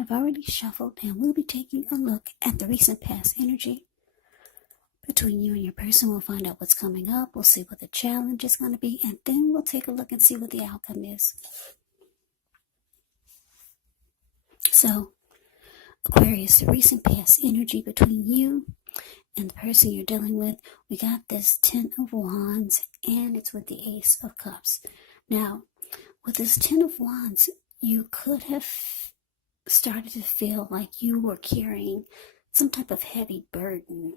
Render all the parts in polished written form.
I've already shuffled, and we'll be taking a look at the recent past energy between you and your person. We'll find out what's coming up. We'll see what the challenge is going to be, and then we'll take a look and see what the outcome is. So, Aquarius, the recent past energy between you and the person you're dealing with, we got this 10 of Wands, and it's with the Ace of Cups. Now, with this 10 of Wands, you could have started to feel like you were carrying some type of heavy burden.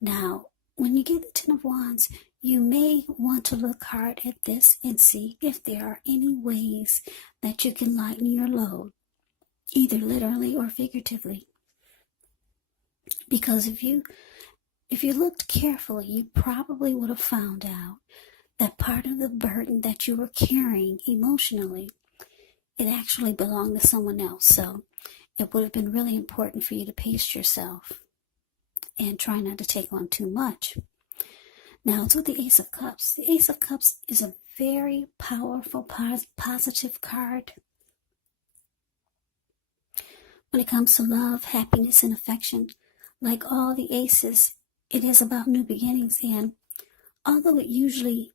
Now, when you get the 10 of Wands, you may want to look hard at this and see if there are any ways that you can lighten your load, either literally or figuratively. Because if you looked carefully, you probably would have found out that part of the burden that you were carrying emotionally, it actually belonged to someone else. So it would have been really important for you to pace yourself and try not to take on too much. Now, it's with the Ace of Cups. The Ace of Cups is a very powerful, positive card. When it comes to love, happiness, and affection, like all the aces, it is about new beginnings. And although it usually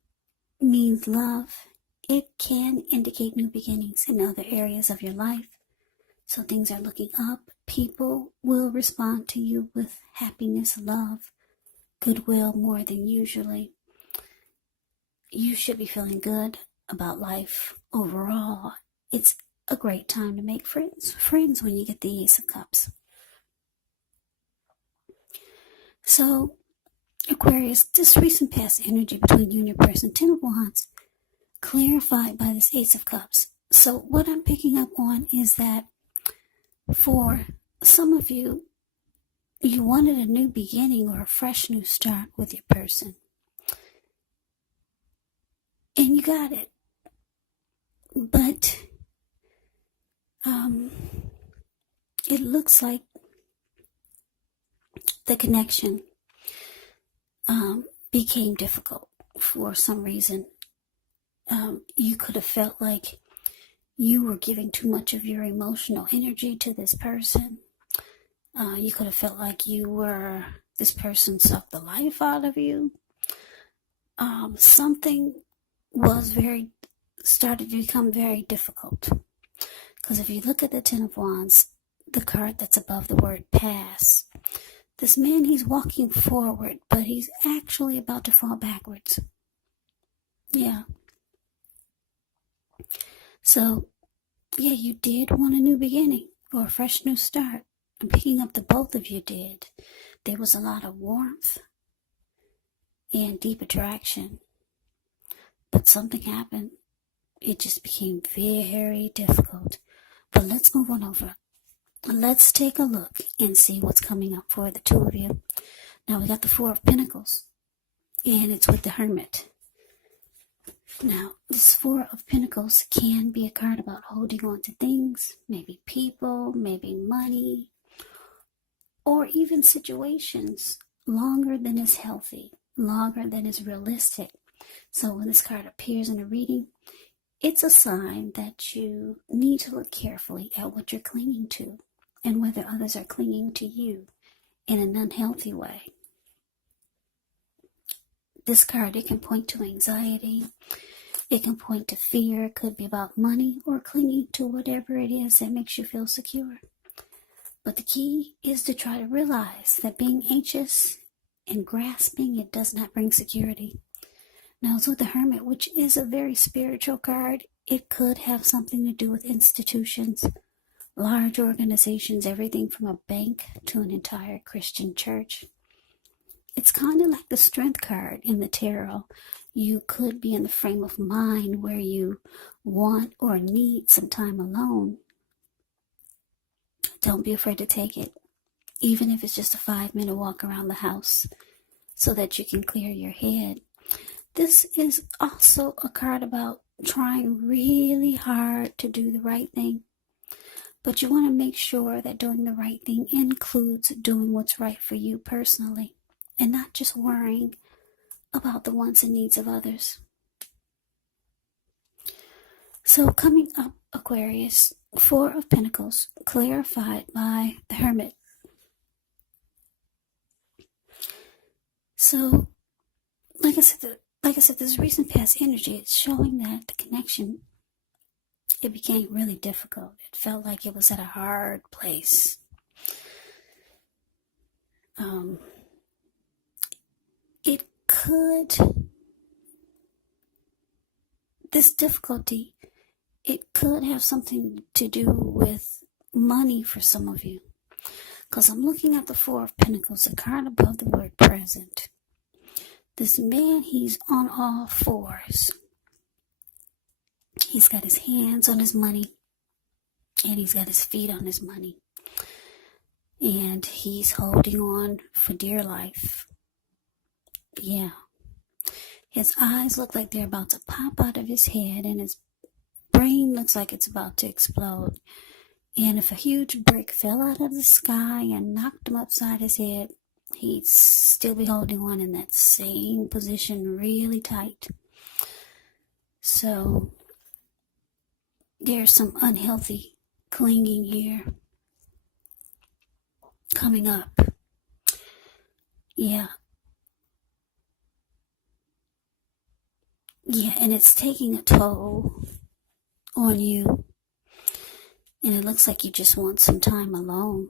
means love, it can indicate new beginnings in other areas of your life. So things are looking up. People will respond to you with happiness, love, goodwill more than usually. You should be feeling good about life overall. It's a great time to make friends when you get the Ace of Cups. So, Aquarius, this recent past energy between you and your person, 10 of Wands, clarified by this Ace of Cups. So what I'm picking up on is that for some of you, you wanted a new beginning or a fresh new start with your person. And you got it. But it looks like the connection became difficult for some reason. You could have felt like you were giving too much of your emotional energy to this person. You could have felt like this person sucked the life out of you. Something started to become very difficult. Because if you look at the 10 of Wands, the card that's above the word pass, this man, he's walking forward, but he's actually about to fall backwards. Yeah. So, yeah, you did want a new beginning or a fresh new start. I'm picking up that both of you did. There was a lot of warmth and deep attraction. But something happened. It just became very difficult. But let's move on over. Let's take a look and see what's coming up for the two of you. Now we got the 4 of Pentacles, and it's with the Hermit. Now, this 4 of Pentacles can be a card about holding on to things, maybe people, maybe money, or even situations longer than is healthy, longer than is realistic. So when this card appears in a reading, it's a sign that you need to look carefully at what you're clinging to and whether others are clinging to you in an unhealthy way. This card, it can point to anxiety. It can point to fear. It could be about money or clinging to whatever it is that makes you feel secure. But the key is to try to realize that being anxious and grasping, it does not bring security. Now, it's with the Hermit, which is a very spiritual card. It could have something to do with institutions, large organizations, everything from a bank to an entire Christian church. It's kind of like the Strength card in the tarot. You could be in the frame of mind where you want or need some time alone. Don't be afraid to take it, even if it's just a 5-minute walk around the house so that you can clear your head. This is also a card about trying really hard to do the right thing. But you want to make sure that doing the right thing includes doing what's right for you personally and not just worrying about the wants and needs of others. So coming up, Aquarius, Four of Pentacles, clarified by the Hermit. So, like I said, this recent past energy, it's showing that the connection, it became really difficult. It felt like it was at a hard place. This difficulty, it could have something to do with money for some of you. Because I'm looking at the Four of Pentacles, the card above the word present. This man, he's on all fours. He's got his hands on his money, and he's got his feet on his money. And he's holding on for dear life. Yeah. His eyes look like they're about to pop out of his head, and his brain looks like it's about to explode. And if a huge brick fell out of the sky and knocked him upside his head, he'd still be holding on in that same position really tight. So there's some unhealthy clinging here coming up. Yeah, and it's taking a toll on you. And it looks like you just want some time alone.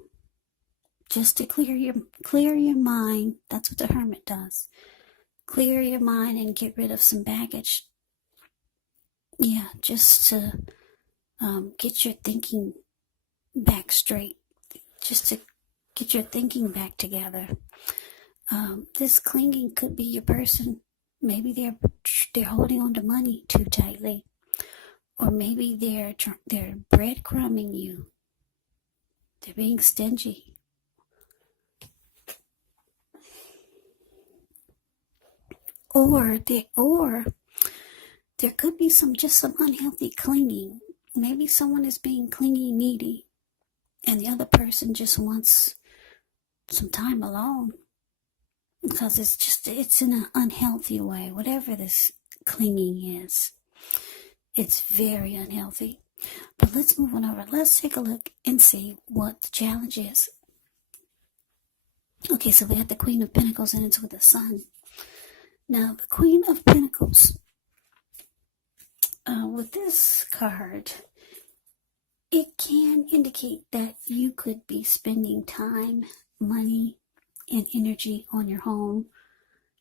Just to clear your mind. That's what the Hermit does. Clear your mind and get rid of some baggage. Yeah, just to get your thinking back straight. Just to get your thinking back together. This clinging could be your person. Maybe they're holding on to money too tightly. Or maybe they're breadcrumbing you. They're being stingy. Or there could be some unhealthy clinging. Maybe someone is being clingy, needy, and the other person just wants some time alone. Because it's in an unhealthy way. Whatever this clinging is, it's very unhealthy. But let's move on over. Let's take a look and see what the challenge is. Okay, so we got the Queen of Pentacles and it's with the Sun. Now, the Queen of Pentacles, with this card, it can indicate that you could be spending time, money, and energy on your home,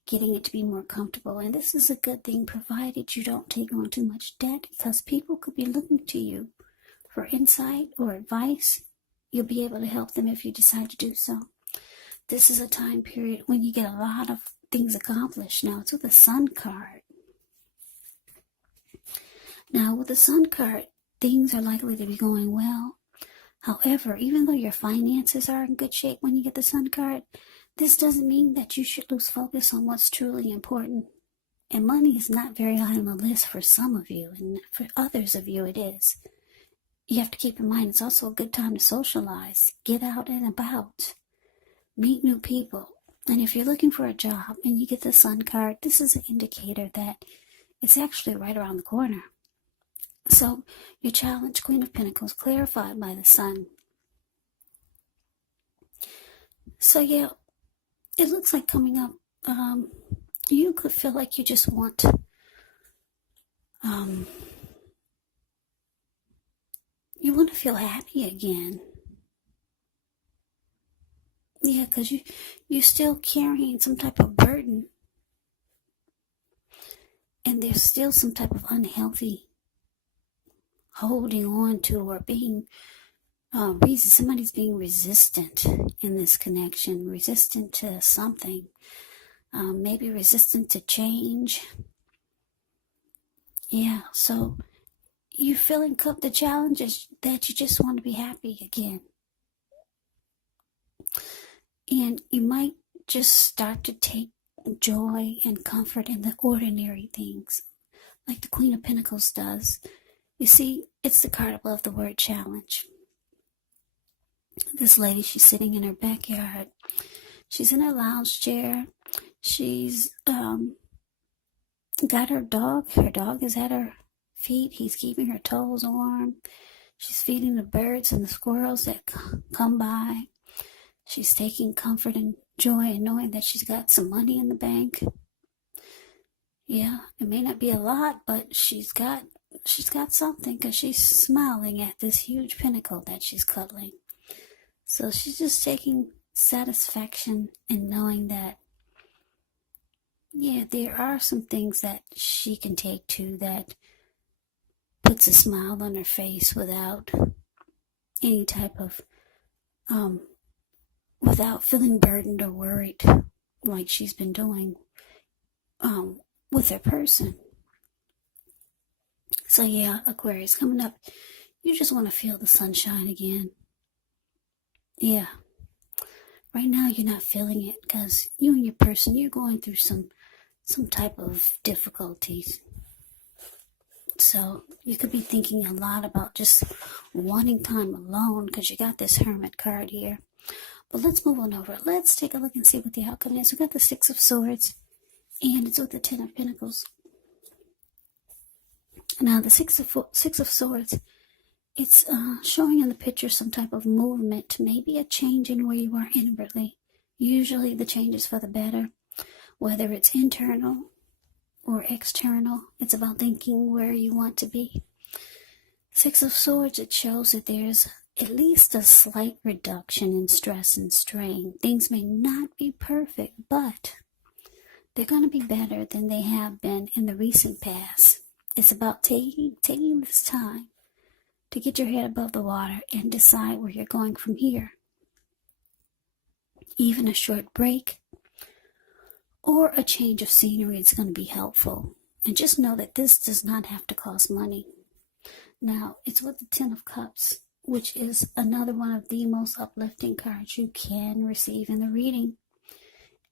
getting it to be more comfortable. And this is a good thing, provided you don't take on too much debt, because people could be looking to you for insight or advice. You'll be able to help them if you decide to do so. This is a time period when you get a lot of things accomplished. Now, it's with the Sun card. Now, with the Sun card, things are likely to be going well. However, even though your finances are in good shape when you get the Sun card, this doesn't mean that you should lose focus on what's truly important. And money is not very high on the list for some of you, and for others of you it is. You have to keep in mind it's also a good time to socialize, get out and about, meet new people. And if you're looking for a job and you get the Sun card, this is an indicator that it's actually right around the corner. So, your challenge, Queen of Pentacles, clarified by the Sun. So, yeah, it looks like coming up, you could feel like you just want, you want to feel happy again. Yeah, because you're still carrying some type of burden. And there's still some type of unhealthy holding on to, or being, somebody's being resistant in this connection, resistant to something, maybe resistant to change. Yeah, so you're feeling the challenges that you just want to be happy again. And you might just start to take joy and comfort in the ordinary things, like the Queen of Pentacles does. You see, it's the card above the word challenge. This lady, she's sitting in her backyard. She's in a lounge chair. She's got her dog. Her dog is at her feet. He's keeping her toes warm. She's feeding the birds and the squirrels that come by. She's taking comfort and joy in knowing that she's got some money in the bank. Yeah, it may not be a lot, but she's got something, because she's smiling at this huge pinnacle that she's cuddling. So she's just taking satisfaction in knowing that, yeah, there are some things that she can take to that puts a smile on her face without any type of, without feeling burdened or worried like she's been doing with her person. So yeah, Aquarius, coming up, you just want to feel the sunshine again. Yeah. Right now you're not feeling it because you and your person, you're going through some type of difficulties. So you could be thinking a lot about just wanting time alone because you got this Hermit card here. But let's move on over. Let's take a look and see what the outcome is. We got the Six of Swords, and it's with the Ten of Pentacles. Now the Six of Swords, it's showing in the picture some type of movement, maybe a change in where you are inwardly. Usually the change is for the better, whether it's internal or external. It's about thinking where you want to be. Six of Swords, it shows that there's at least a slight reduction in stress and strain. Things may not be perfect, but they're going to be better than they have been in the recent past. It's about taking this time to get your head above the water and decide where you're going from here. Even a short break or a change of scenery is going to be helpful. And just know that this does not have to cost money. Now, it's with the Ten of Cups, which is another one of the most uplifting cards you can receive in the reading.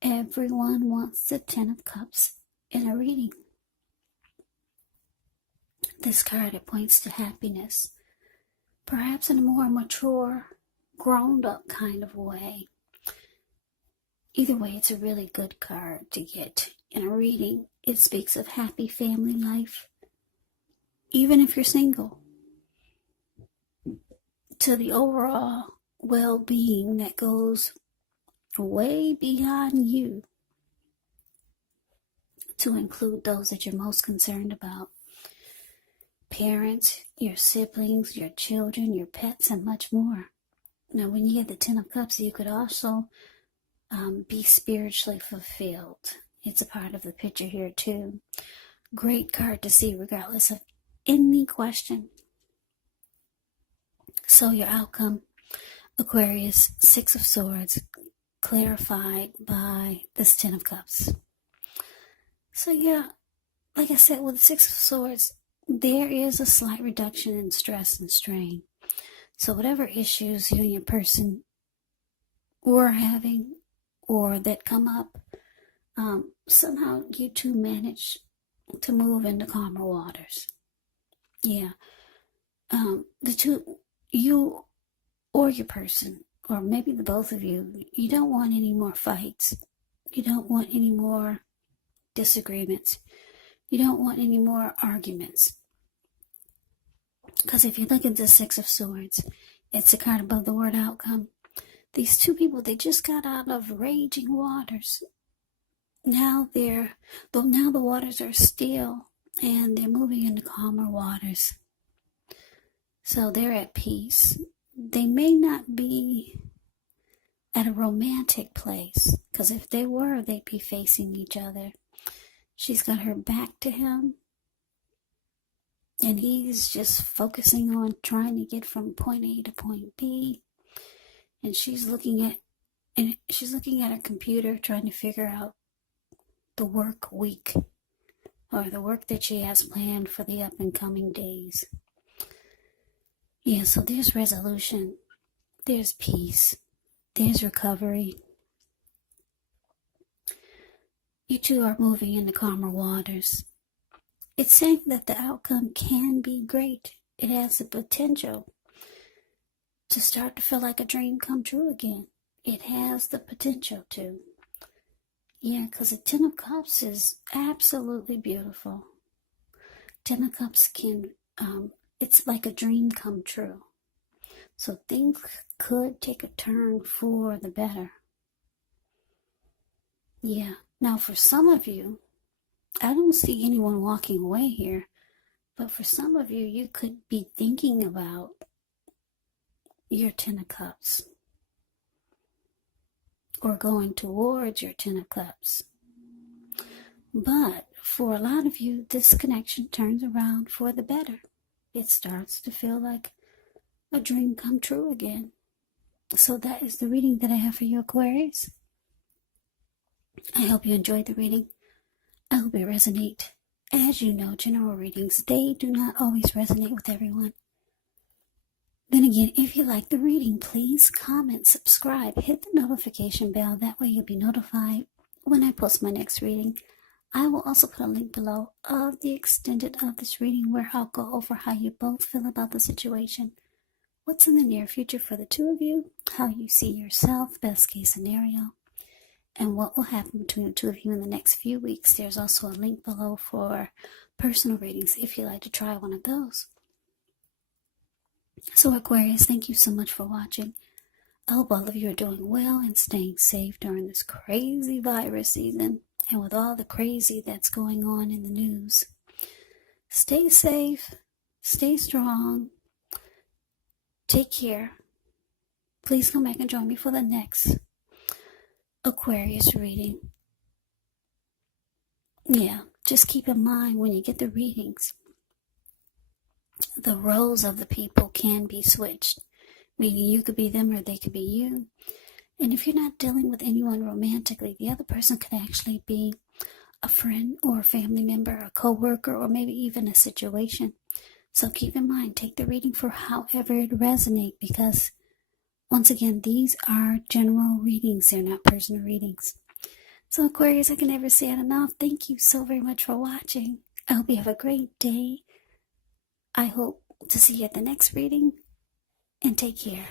Everyone wants the Ten of Cups in a reading. This card, it points to happiness, perhaps in a more mature, grown-up kind of way. Either way, it's a really good card to get in a reading. It speaks of happy family life, even if you're single, to the overall well-being that goes way beyond you, to include those that you're most concerned about. Parents, your siblings, your children, your pets, and much more. Now, when you get the Ten of Cups, you could also be spiritually fulfilled. It's a part of the picture here too. Great card to see regardless of any question. So your outcome, Aquarius, Six of Swords, clarified by this Ten of Cups. So yeah, like I said, with the Six of Swords, there is a slight reduction in stress and strain. So whatever issues you and your person were having or that come up, somehow you two manage to move into calmer waters. Yeah. The two, you or your person, or maybe the both of you, you don't want any more fights. You don't want any more disagreements. You don't want any more arguments. Because if you look at the Six of Swords, it's a card above the word outcome. These two people, they just got out of raging waters. Now the waters are still, and they're moving into calmer waters. So they're at peace. They may not be at a romantic place, because if they were, they'd be facing each other. She's got her back to him, and he's just focusing on trying to get from point A to point B. And she's looking at her computer, trying to figure out the work week, or the work that she has planned for the up and coming days. Yeah, so there's resolution, there's peace, there's recovery. You two are moving into calmer waters. It's saying that the outcome can be great. It has the potential to start to feel like a dream come true again. It has the potential to. Yeah, because the Ten of Cups is absolutely beautiful. Ten of Cups can it's like a dream come true. So things could take a turn for the better. Yeah. Now for some of you, I don't see anyone walking away here, but for some of you, you could be thinking about your Ten of Cups or going towards your Ten of Cups. But for a lot of you, this connection turns around for the better. It starts to feel like a dream come true again. So that is the reading that I have for you, Aquarius. I hope you enjoyed the reading. I hope it resonates. As you know, general readings, they do not always resonate with everyone. Then again, if you like the reading, please comment, subscribe, hit the notification bell. That way you'll be notified when I post my next reading. I will also put a link below of the extended of this reading where I'll go over how you both feel about the situation, what's in the near future for the two of you, how you see yourself, best case scenario, and what will happen between the two of you in the next few weeks. There's also a link below for personal readings if you'd like to try one of those. So Aquarius, thank you so much for watching. I hope all of you are doing well and staying safe during this crazy virus season and with all the crazy that's going on in the news. Stay safe, stay strong, take care. Please come back and join me for the next Aquarius reading. Yeah, just keep in mind when you get the readings, the roles of the people can be switched, meaning you could be them or they could be you. And if you're not dealing with anyone romantically, the other person could actually be a friend or a family member, a co-worker, or maybe even a situation. So keep in mind, take the reading for however it resonates, because once again, these are general readings. They're not personal readings. So Aquarius, I can never say it enough. Thank you so very much for watching. I hope you have a great day. I hope to see you at the next reading, and take care.